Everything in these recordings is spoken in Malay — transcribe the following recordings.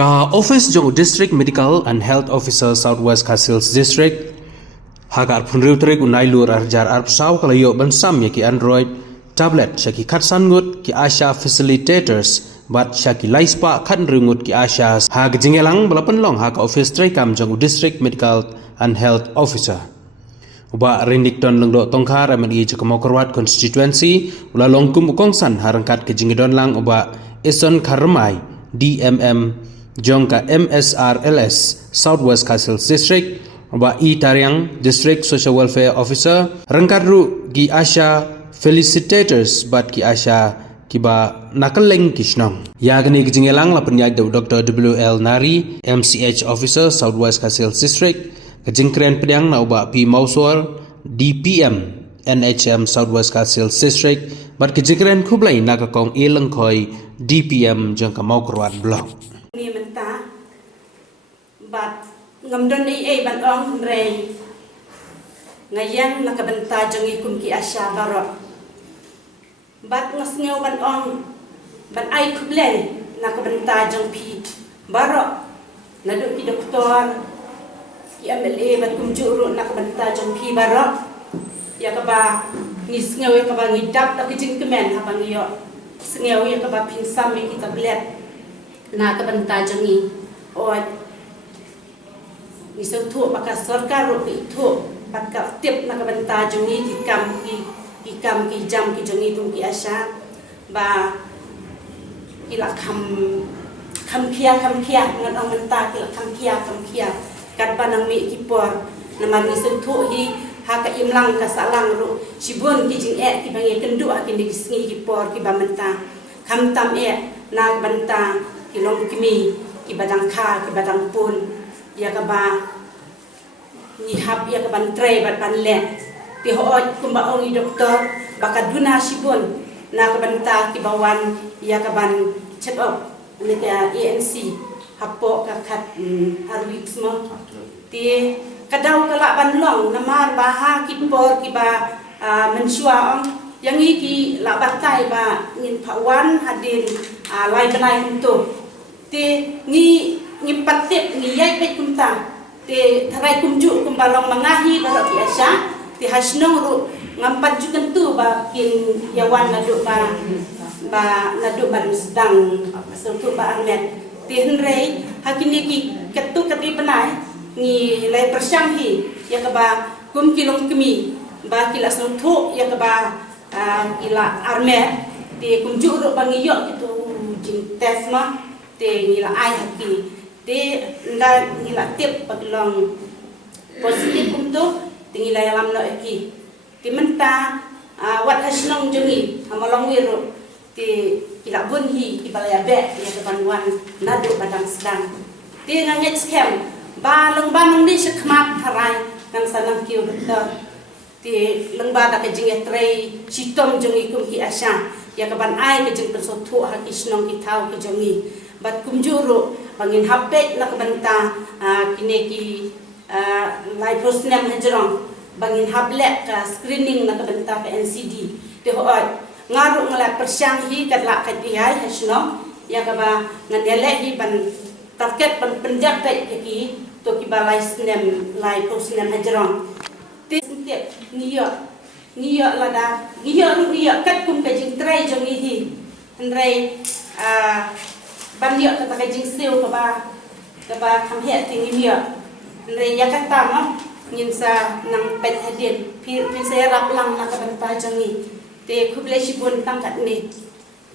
Ka Office Jong District Medical and Health Officer Southwest Kasils District Hagar punriu terik unai lur arjar arpsau kalayo bansam ya ki Android tablet syaki katsan ngut ki Asha facilitators bat syaki laispa kan ringut ki Asha hag jingelang balapan long hak Office Trekam Jong District Medical and Health Officer uba rindik don lengdo tongkar MNI Jakamokorwat constituency ula longkum ukongsan harangkat ke jingedon lang uba ison karmai DMM Jongka MSRLS Southwest Kasils District uba I Tariang District Social Welfare Officer rengkadru gi Asha felicitators bat ki Asha kiba nakaleng kisnong yagni gijingelang la penyag Dr. WL Nari MCH Officer Southwest Kasils District kejingkren pedang na uba P Mauswar DPM NHM Southwest Kasils District bat kejingkren kublai nakakong ilengkoi DPM Jongka Maukrwat Block ni menta bat ngamdon ai ban ong rei ngayan nakabenta jangi kum ki Asha barok bat ngasngeu ban ong ban ai kublai nakabenta jang pi barok nadu ki doktor ki MLA bat kum juru nakabenta jang pi barok ya kaba ngisngeu ya kaba ngidap tak jing kemen habang yo sngeu ya kaba pinsam ki tablet na kabanta jangi oi misal tu maka sarkar ro itu pakak tip na kabanta jangi ki kam ki jam ki jangi tum ki Asha ba kila kam kia ngan ong menta kila kam kia kat banang mi ki por na mar misal tu hi ha ka imlang ka salang ro sibun ki jing ki bangi kendu akin di sngi ki por ki ba menta kam tam na banta kilong kimi ki badang kha ki badang pun ya ka ba ni hab ya ka ban tray bat ban le ti ho kumba ong doktor bakaduna sibon na ka banta ki bawan ya ka ban check up ni ka ANC hapo ka khat harwit mo ti kadaw kala ban long namar baha ki por ki ba mensua ong yang iki la batai ba ngin pawan hadin lai benai untuk te ni patip ni yai pet kumta te tharai kumju kumbalong mangahi ba biasa te hasnong ru ngampat jukan tu ba kin yawan nadu ba nadu ban sedang sentu ba armet te henrei hakini ki ketu kati penai ni lai persyang hi ya ka ba kum kilong kemi ba kila sentu ya ka ba ila armet te kumju ru bangiyok itu jing tes ma te ngila ai hati te nda ngila tip paglong positif untuk te ngila yalam no eki te menta wat hasnong jongi amalong wiru te kila bunhi ibalaya be ya kebanwan nadu badang sedang te nganget scam balong banong ni sekmat harai kan sanang kiu doktor te lengba da kejing tray sitom jongi kum ki Asha ya keban ai kejing pensotu hakisnong ki tau ke jongi bat kumjuru bangin hapet nak banta kini ki live prosnem hajrong bangin hablek ka screening nak banta ke NCD te hoat ngaru ngala persyang hi kat lak kat ai hasno ya ka ba ngadele hi ban target ban penjak pe ki to ki balai snem live prosnem hajrong te setiap niyo lada niyo kat kum ka jing trai jong hi ndrai bandiok kata kajing siu kaba kamhet tinggi dia nre ya kata mo nginsa nang pet hadin pir saya rap lang nak banta jangi te kublai sibun tangkat ni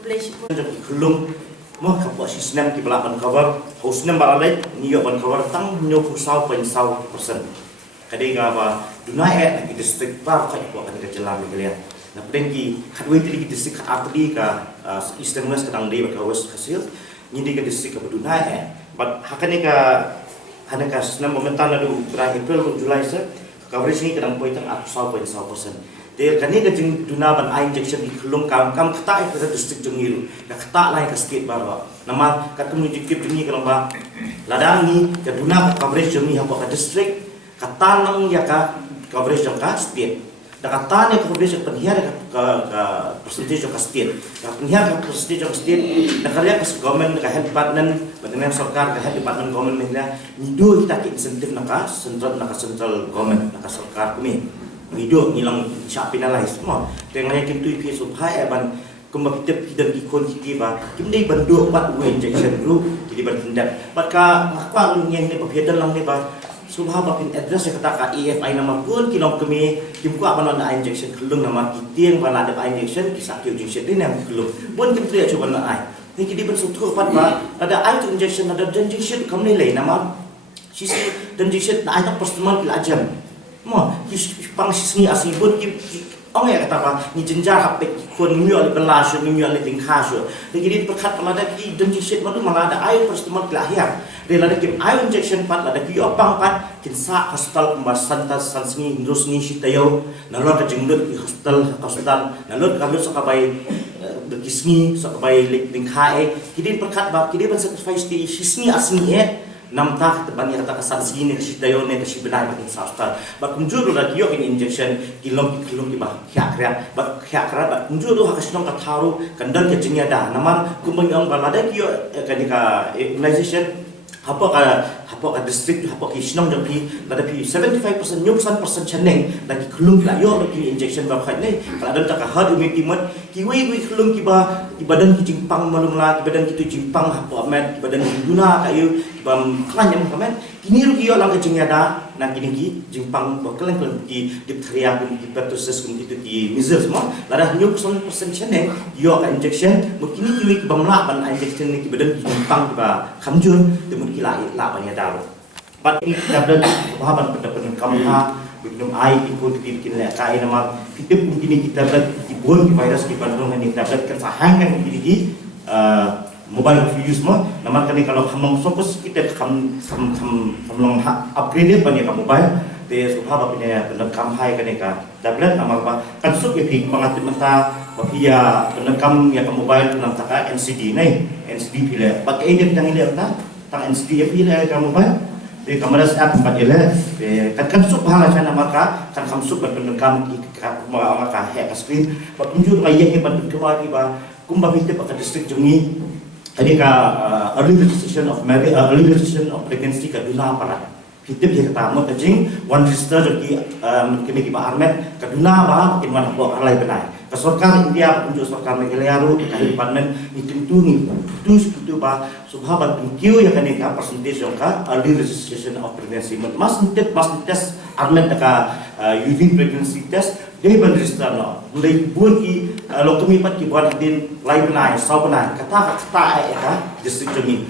kublai sibun kelung mo kapo sistem ki balapan cover hostnem balai niyo ban cover tang nyo pusau pensau persen kadai ngaba dunai ki district par ka ko kan kejelam kalian na pengki kadwe ti district apli ka eastern west kadang dei ka west hasil nyindi ka district ka dunai but hakane ka hanaka senam momentan adu berakhir April Julai se coverage ni kadang poin tang 0.1% der kani ka jing dunaban ai injection di kelung kam kata ka district jengil ka kata lai ka state baro nama ka tum jikip jengi ka lomba ladang ni ka duna coverage jengi ha ka district kata nang ya ka coverage jang ka state kata ni kemudian penhiar ke persentage ke state, penhiar ke persentage ke state, kerja ke government ke health department, dengan sarkar ke health department government ni lah, nido kita ke insentif nak central government nak sarkar kami, nido nilang siapa penalize semua, dengan yang kita ipis supaya ban kumbapitab kita ikon kita ba, kita ni bentuk buat injection dulu, jadi bertindak, maka apa yang ni perbedaan lang ni ba. Subha bapin address yang kata EFI nama pun kilom kami kim ku apa nak injection kelung nama kiting pada ada injection kisah kiu injection ni yang kelung pun kim tu ya coba nak ai ni kidi bersutu pat ba ada ai tu injection ada injection kami lain nama sisi injection na ai tak personal kila jam mo pang sini asli pun kim orang yang kata apa ni jenjar hapek kon mi oleh belas mi oleh tingkah so ni kidi perkat pada ki injection madu malah ada ai personal kila hiar dia ada kim iron injection pat ada ki opang pat kinsa hospital pembahasan tas sansni indus ni sitayo nalor ka jenglut ki hospital nalor ka lu sakabai bekisni sakabai linghae kidi perkat ba kidi ban sacrifice di sisni asni namta teban yang kata sansni ni sitayo ne ka sibenai bakin hospital ba kunjur la kiyo in injection kilom ki ba khakra ba kunjur do hakasno ka tharu kandan ke jinya da namar kumbang balada kiyo kanika immunization apa ka district apa ki sinong dapi lada pi 75% nyuksan persen chaneng lagi kelung la yo lagi injection ba khat ni kalau ada tak hard immunity mat ki wi kelung ki badan ki jimpang malum la ki badan ki tu jimpang apa amat ki badan ki guna ka yo bam klanyam kamen kini ru ki yo lang ka jingya da na kini ki jimpang ba keleng ki diphtheria ki pertussis ki tu ki measles semua lada nyuksan persen chaneng yo ka injection mukini ki wi ki bamla ban injection ni ki badan ki jimpang ba khamjun temut la banyak daru. But ini tablet bahan pada kamera minum air ikut bikin kai nama hidup ini kita tablet dibun virus di Bandung ini tablet kesahang kan ini mobile use mah nama kan kalau kamu fokus kita kamu upgrade banyak mobile di subhaba punya penekam hai kan tablet nama apa kan sup yang pengatur mata via penekam yang mobile penam taka NCD nih NCD pilih pakai ini yang ini apa tang NCD pilih kamu apa di kamera app 4 ele kan sup hal macam maka kan kamu sup penekam maka hack screen tunjuk ayah yang bentuk kembali ba kumba kita pakai distrik jungi tadi ka early registration of marriage early registration of pregnancy ka duna para kita dia kata mo kajing one register di kini ba armet ka duna ba makin mana bo alai benai ka sarkar India unjuk sarkar Meghalaya ka department itu ba subhabat kiu ya kan ka percentage ka early registration of pregnancy mas test armet ka using pregnancy test dia ban register no mulai buat ki lokumi pat ki buat din lai benai sau benai kata ka district jungi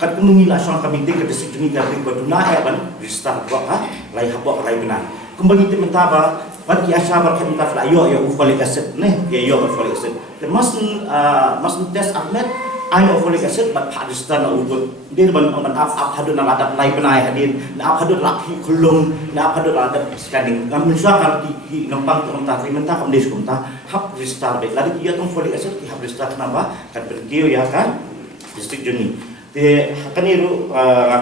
kat kemungi nasional kami ke district jungi ka baduna ban register buat lai habok lai benai kembali itu mentaba bat ki asaba ka minta fla yo folic acid ne yo folic acid mas test armet ayo folic acid bat register na ubut dia ban up hadu na ladap lai benai hadin na up hadu lak kulung na up hadu ladap scanning ngam misal ki nampang tu mentah kam des kumta hab register bet lagi dia tong folic acid ki hab register kenapa kan pergi ya kan district jungi de hakaniru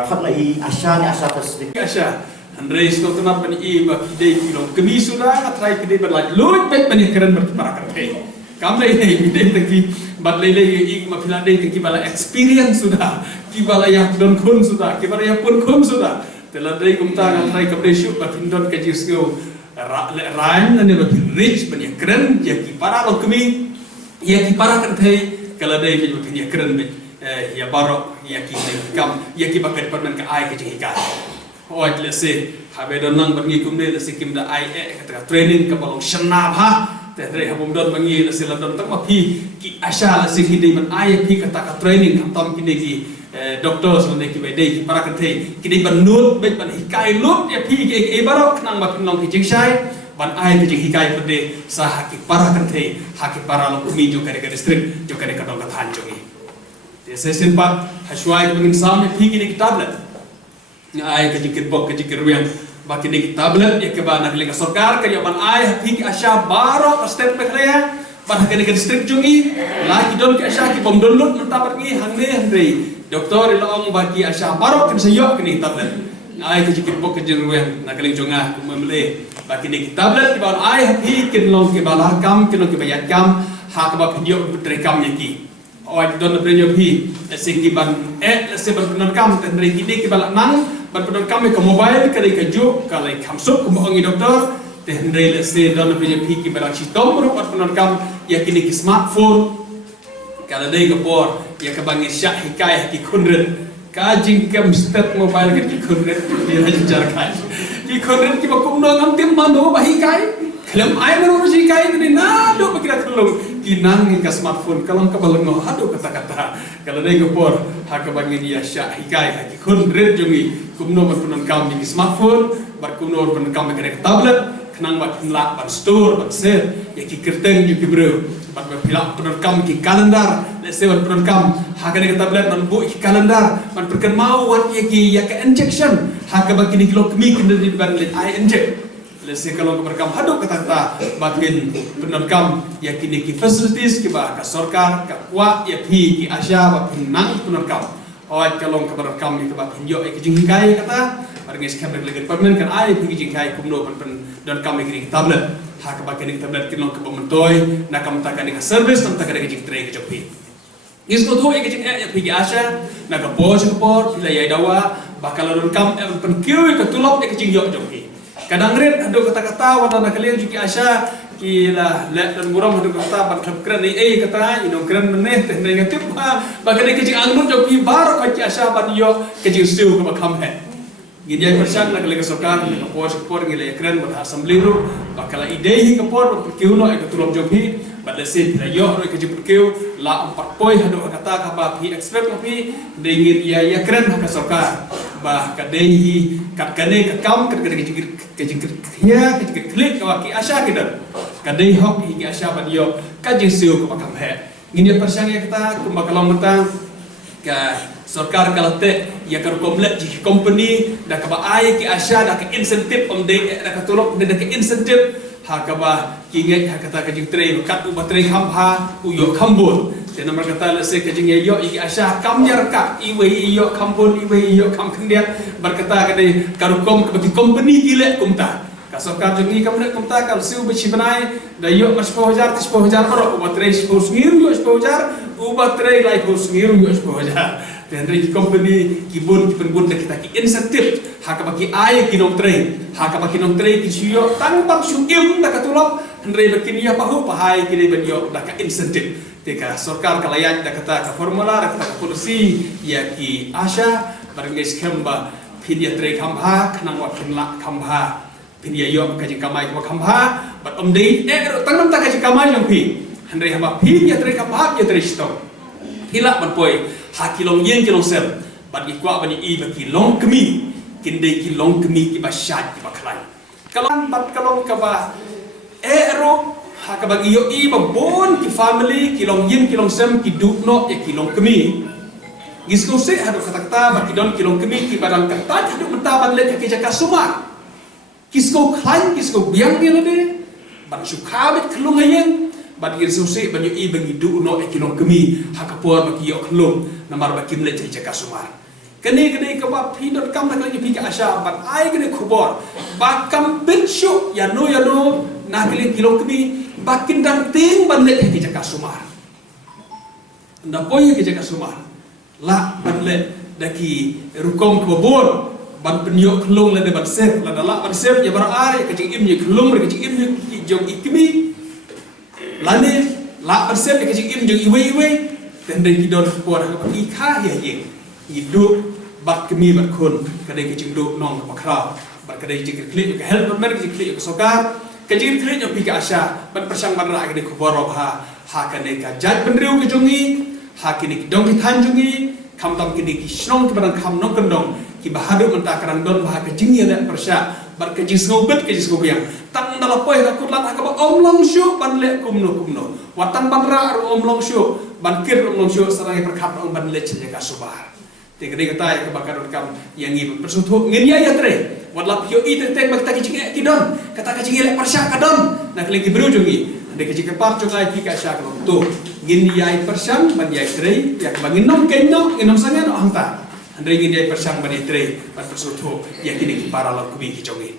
khat na I asya tasdik asya Andrei sto tena ban I ba kidei kilo kemi sudah katrai kidei berlaj lut bet ban keren berparakar kai kam lai nei kidei teki bat lai I ma philandei teki bala experience sudah ki bala ya don kun sudah ki bala ya pun kun sudah teladei kumta katrai kabre shu bat indon ke jisko rain nane ba rich ban keren ya ki para lo kemi ya ki para kan thei kaladei ki ba ya keren bet ya barok ya ki kam ya ki ba department ka ai ke jika oh let's say habe don nang bangi kumne let's say kim da ai kata training ka balong shanab ha teh habum don bangi let's say don tak ma phi ki asha let's say hidai man ai phi kata ka training tam kine ki doctor so ne ki be dei ki para kan thei ki dei ban nut bet ban hikai lut ya phi ki e barok nang ma nong ki jingshai ban ai ki hikai pede sa ki para kan thei ha ki para lo umi jo kare ka district jo kare ka dong ka than jongi te se simpat hashwai bangin sam phi ki ni tablet ai ka jikir bok ka jikir yang baki ni tablet ya ke bana lega sarkar ka yaman ai phi asya baro state Meghalaya ban ka ni district jungi lagi don ka asya ki bom download mentabar ni hangne handrei doktor ilong baki asya baro kan sayo ka ni tablet ai ka jikir bok ka jikir yang na kaling jonga kumamle bagi ni tablet ki ban ai happy kin long ki balah kam kin long ki bayat kam ha ka ba pinyo putre kam yaki oi don na pinyo pi sing ki ban se ban penon kam tan re ki ki balak nang ban penon kam ke mobile ka ka ju ka lai kam sup ko ngi doktor tan re se don na pinyo pi ki balak si tom ro ban penon kam yaki ni ki smartphone kala dei ka por ya ka bangi syak hikayah ki kunret ka jingkem stat mobile ki kunret dia jar kai ki kunret ki ba kum no ngam tim mando ba hikai Kelam ai baru si kai ni nado pikir kelong kinang ka smartphone kalong ka balengo hado kata-kata kalau dai gopor ha ka bangi dia sya hikai ha ki kun red jungi kumno berpenan kam di smartphone bar kumno berpenan kam ke tablet kenang bat nlak bat store bat share ya ki kerteng ju ki bro bat pilak penan kam ki kalendar le se bat penan kam ha ka tablet man bu ki kalendar man perken mau wat ya ki ya ka injection ha ka bagi ni kilo kemi kena di ban le ai inject lesi kalau keberkam haduk kata makin penonton yakini ki facilities ki ba ka sarkar ka kuat ya pi ki asya ba pinang penonton oi kalau keberkam ni ba pinjo ki jingkai kata barngis kamera lagi permen kan ai pi jingkai kumno pen dan kami ki tablet ha ka ba ki tablet ki long ke pementoy na kam ta ka ni service tam ta ka ki jingtre ki jopi isko tu ki jing ya pi ki asya na ka pos por ila ya dawa bakal kam pen kiu ka tulop ki jingyo jopi kadang red ada kata-kata wadana kalian juga asya kila lek dan muram ada kata ban keren ni kata inong keren meneh teh negatif bagai kecing anggun joki bar ka asya ban yo kecing siu ka bakam he gidi persan nak lek sokar ka pos por ngile keren ban assembly ru bakala ide hi ka por kiuno ka tulom joki badase la yo ro kecing perkiu la 4 poi hado kata ka ba pi expert pi dengit ya keren ka sokar bah kadehi kat kane ka kam kat kecing ya kecing klik ka ki asya kita kadai hok hi asya ban yo ka jing siu ka bakam he ngini persang ya kita ku bakalong tang ka sarkar kalate ya kar komlet ji company da ka ba ai ki asya da ka insentif om de da ka tolok da ka insentif ha ka ba ki nge ha kata ka jing tre kat u batre ham ha u yo khambul dan nomor kata lese kecing yo iki asya kam yarka iwe iyo kampun iwe iyo kam kendiat berkata kadai karukom bagi company gile kumta kasokar jungi kamne kumta kal siu bechibanai da yo mas 10,000 ro ubatre 10,000 yo 10,000 ubatre lai 10,000 yo 10,000 dan dari company kibun pengun kita ki insentif hak bagi ai ki nom train hak bagi nom train ki siyo tanpa syuim da katulok hendrai bekin ya pahu pahai ki de yo da ka insentif tika sarkar kalayan da kata ka formula da kata kursi ya ki asya barangis kamba pidia tre kamba kanang wa kinla kamba pidia yo ka ji kamai wa kamba bat omdei ro tanam ta ka ji kamai yang pi hendrai hamba pidia tre kamba ya tre sto hilak ban poi ha kilong yen kilong sel bat ki kwa bani i ba kilong kemi kinde kilong kemi ki ba syat ki ba khlai kalong bat kalong ka ba ro hak bagi yo i babon ki family kilong yin kilong sem ki dukno ya kilong kemi gisko se hadu kata-kata bagi don kilong kemi ki badang kata hadu mentaban le ki jaka sumar kisko klan kisko biang ni lade ban sukabit kelung ayen bagi gisko se ban yo i bagi dukno ya kilong kemi hak puan bagi yo kelung namar bagi le jaka sumar kene ka ba pindot kam nak lagi pika asya ban ai kene khubor bakam benshu ya no na kilong kemi bakin dan ting banlet ke jaka sumar nda poy ke jaka sumar la banlet daki rukom ko bor ban penyo klong la de ban sef la dala ban sef ya bar are ke jing imni klong ke jing imni jong ikmi lane la ban sef ke jing im jong iwe dan de kidon por ha ki kha ya ye hidup bat kemi bat kun kadai ke jing do nong bakra bat kadai jing klik ke help mer ke klik ke sokar kajir klik yang pika asya ban persang ban ra ke khoborob ha kane ka jat benriu ke jongi ha kini dong ki tanjungi kam tam kini ki snong ke ban kam nok kendong ki bahadu menta karang don bah ke jingi le persya bar ke jing snobet ke jing yang tang dala poy ka kutlat ka ba omlong syu ban le kumno watan ban ra omlong syu ban kir omlong syu sarang perkap ong ban le cenye ka subar tegede kata ke bakar kam yang ngi persutu ngin ya tre wadla pio i teng bak ta kicing ki don kata kicing le persya ka don na kling ki bru jungi ade kicing par jungai ki ka sya ka tu ngin ya persang ban ya tre ya ka bangin nom kenno nginom sanga no hangta ande ngin ya persang ban tre ban persutu ya kini ki para la kubi ki jongi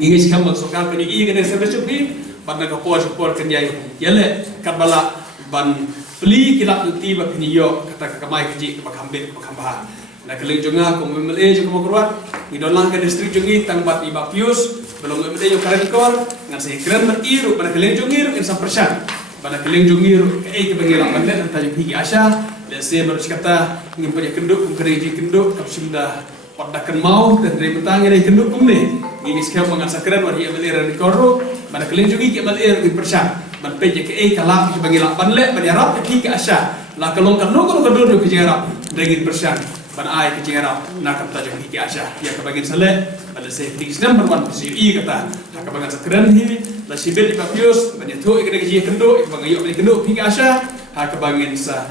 ingin sikam maksudkan kini iya kena sebesupi pada kapor kenyai yale kabala ban beli kilap uti bak kini yo kata kamai keji bak hambit bak hamba nak keling jonga ko memele jo ko kuat idolang ke distrik jongi tangbat iba pius belum memele yo karen kor ngan se kren mat iru pada keling jongir insan persan pada keling jongir ke bangila bandet anta jo pigi asya dan se baru kata ngin punya kenduk kereji kenduk kap sudah padakan mau dan dari petang ini kenduk kumne ini sekarang mengasah keren wadi amelir di koru pada keling jongi ke amelir di persan ban peje ke kalap ke bangila banlet ban arab ke asya la kalong kalau kedua ke jarab dengan persan ban ai ke jarab nak kata jo ke asya ya ke bagian sele pada se fix number 1 PCI kata hak bagian sakren hi la sibel di papius ban itu ke ke kenduk bang yo ke kenduk ke asya hak bagian sa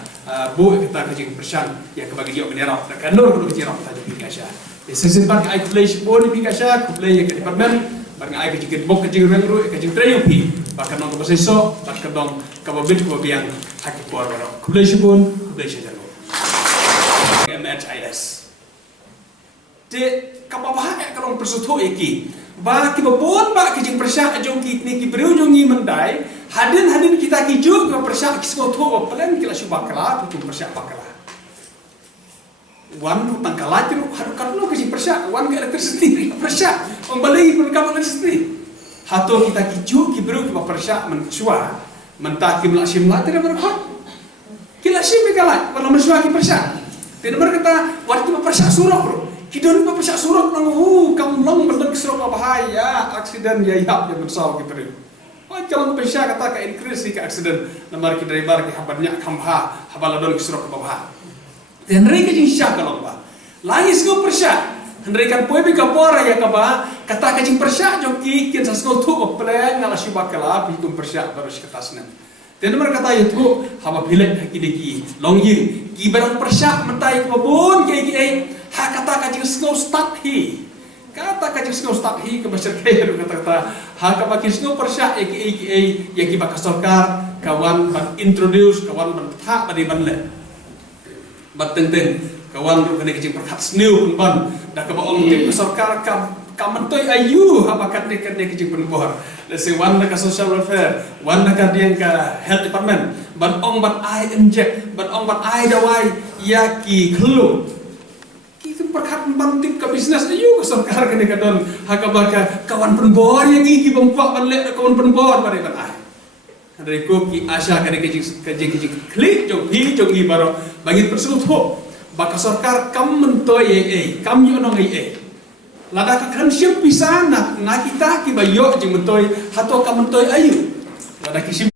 bu kita ke persan ya ke bagian yo menerap kan nur ke jarab kata jo ke asya sesempat ke ai flash pun ke asya ku play ke department barang ai ke bok ke rengru ke trayo pi bahkan nong ke seso bahkan dong kababit ko biang hak por baro ku play pun ku play jalo MHIS de kababah kalong persuto iki ba ki babon ba ki jing persya ajong ki ni ki breu jong ni mendai hadin kita ki jog ka persya ki sko to plan ki la subakala tu persya bakala wan tangkala ti hadu karno ki jing persya wan ga ka sendiri persya pembeli pun ka sendiri hato kita ki jog ki breu ki persya men suwa mentaki melasim la tidak berkot ki la sim kala wan mersua ki persya tidak berkata waktu persya surok bro Kidon pa pasya surok nang kamlong bentuk surok bahaya aksiden ya yap yang bersau kita ni. Oh kalau pasya kata ka increase ka aksiden namar ki driver ki habarnya kamha habala don surok bahaya. Dan mereka jing syak kalau ba. Langis go pasya. Henrikan poe bi kapora ya ka ba kata ka jing pasya jong ki kin sa sko tu plan ngala shiba kala bi tum pasya baru skatasna. Dan mereka kata itu haba pilek kideki longjing ki barang pasya mentai ko bon ki kata kajing snow start hi kata kajing snow start hi ke masyarakat kata hak bagi snow persya aka yang kita kasarkar kawan ban introduce kawan ban tak badi banle bateng kawan ru kene kajing perkat snow pun ban dah ke baong tim kasarkar kamantoi ayu apa kat ne kajing penbor da se wan ka social welfare wan ka dian ka health department ban ong ban ai inject ban ong ban ai dawai yaki khlu perkat penting ke bisnes ayu ke sarkar kene kadon hakabaka kawan penbor yang iki bempak banlek kawan penbor bare ban ai dari ko ki asya kene ke klik jong hi jong i baro bagi persut ho baka sarkar kam mentoi kam yo nong lada ka kan siap pisana na kita ki bayo jing mentoi hato kam mentoi ayu lada ki